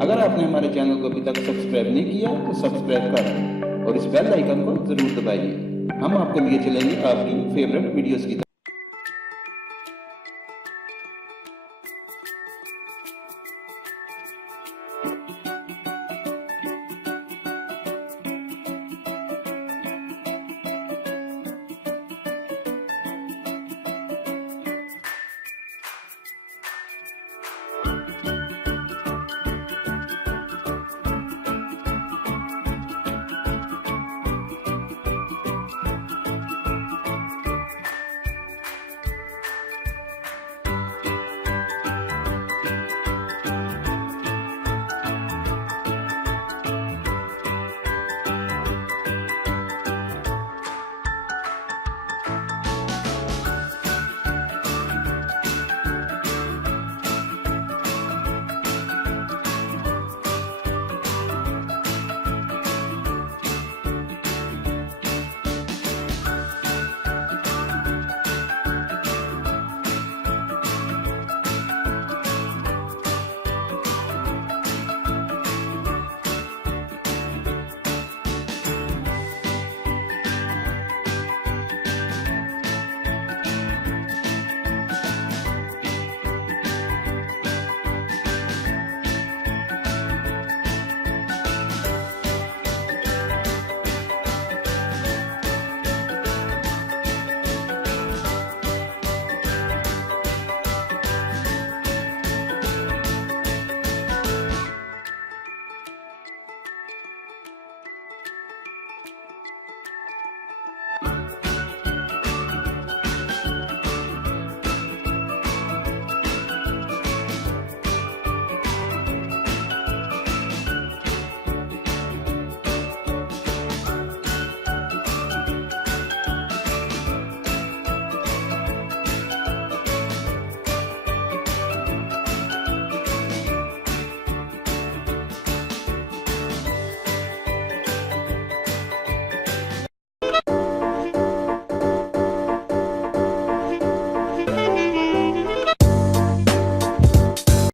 अगर आपने हमारे चैनल को अभी तक सब्सक्राइब नहीं किया तो सब्सक्राइब करें और इस बेल आइकन को जरूर दबाइए। हम आपको लिए चलेंगे आपकी फेवरेट वीडियोस की तरफ।